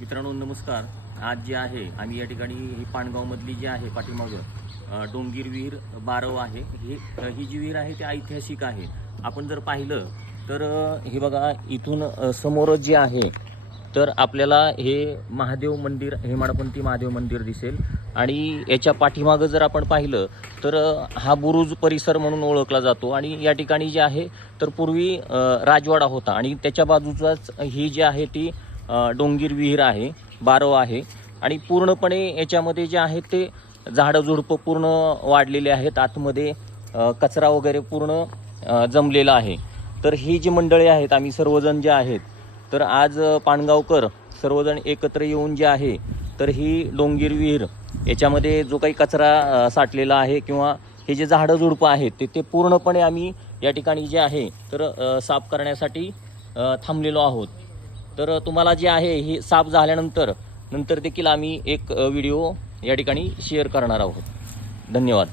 मित्रांनो नमस्कार। आज जे आहे आम्ही या ठिकाणी ही पाणगावमधली जी आहे पाठीमागं डोंगीर विहीर बारव आहे। ही जी विहीर आहे ती ऐतिहासिक आहे। आपण जर पाहिलं तर हे बघा इथून समोरच जे आहे तर आपल्याला हे महादेव मंदिर हेमाडपंथी महादेव मंदिर दिसेल आणि याच्या पाठीमागं जर आपण पाहिलं तर हा बुरुज परिसर म्हणून ओळखला जातो आणि या ठिकाणी जे आहे तर पूर्वी राजवाडा होता आणि त्याच्या बाजूचाच ही जी आहे ती डोंगीर विहीर आहे, बारव आहे आणि पूर्णपणे याच्यामध्ये जे आहे ते झाडं झुडपं पूर्ण वाढलेले आहेत। आतमध्ये कचरा वगैरे पूर्ण जमलेला आहे। तर ही जी मंडळी आहेत आम्ही सर्वजण जे आहेत तर आज पाणगावकर सर्वजण एकत्र येऊन जे आहे तर ही डोंगीर विहीर याच्यामध्ये जो काही कचरा साठलेला आहे किंवा हे जे झाडं झुडपं आहेत ते पूर्णपणे आम्ही या ठिकाणी जे आहे तर साफ करण्यासाठी थांबलेलो आहोत। तर तुम्हाला जे आहे हे साफ झाल्यानंतर देखील आम्ही एक व्हिडिओ या ठिकाणी शेअर करणार आहोत। धन्यवाद।